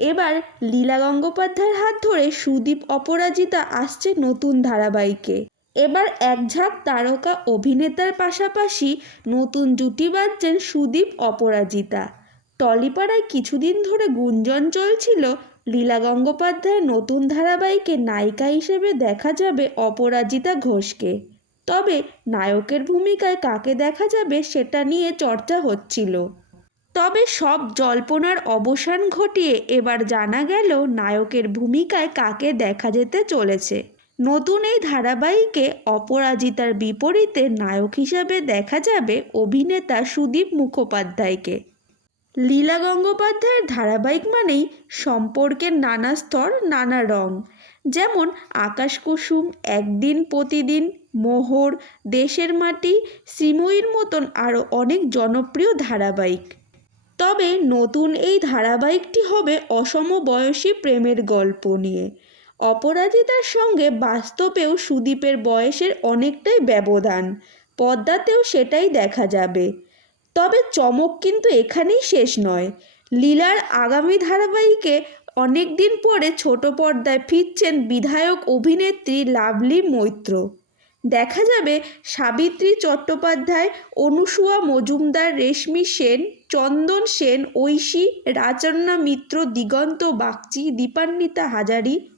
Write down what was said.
এবার লীলা গঙ্গোপাধ্যায়ের হাত ধরে সুদীপ অপরাজিতা আসছে নতুন ধারাবাহিকে। এবার একঝাঁক তারকা অভিনেতার পাশাপাশি নতুন জুটি বাঁধছেন সুদীপ অপরাজিতা। টলিপাড়ায় কিছুদিন ধরে গুঞ্জন চলছিল লীলা গঙ্গোপাধ্যায়ের নতুন ধারাবাহিকে নায়িকা হিসেবে দেখা যাবে অপরাজিতা ঘোষকে। তবে নায়কের ভূমিকায় কাকে দেখা যাবে সেটা নিয়ে চর্চা হচ্ছিল। তবে সব জল্পনার অবসান ঘটিয়ে এবার জানা গেল নায়কের ভূমিকায় কাকে দেখা যেতে চলেছে। নতুন এই ধারাবাহিকে অপরাজিতার বিপরীতে নায়ক হিসাবে দেখা যাবে অভিনেতা সুদীপ মুখোপাধ্যায়কে। লীলা গঙ্গোপাধ্যায়ের ধারাবাহিক মানেই সম্পর্কের নানা স্তর, নানা রং। যেমন আকাশ কুসুম, একদিন প্রতিদিন, মোহর, দেশের মাটি, শ্রীময়ীর মতন আরও অনেক জনপ্রিয় ধারাবাহিক। তবে নতুন এই ধারাবাহিকটি হবে অসমবয়সী প্রেমের গল্প নিয়ে। অপরাজিতার সঙ্গে বাস্তবেও সুদীপের বয়সের অনেকটাই ব্যবধান, পর্দাতেও সেটাই দেখা যাবে। তবে চমক কিন্তু এখানেই শেষ নয়। লীলার আগামী ধারাবাহিকে অনেক দিন পরে ছোট পর্দায় ফিরছেন বিধায়ক অভিনেত্রী লাভলী মৈত্র। দেখা যাবে সাবিত্রী চট্টোপাধ্যায়, অনুসুয়া মজুমদার, রেশমী সেন, চন্দন সেন, ঐশী, রাজন্না মিত্র, দিগন্ত বাগচি, দীপান্বিতা হাজারি,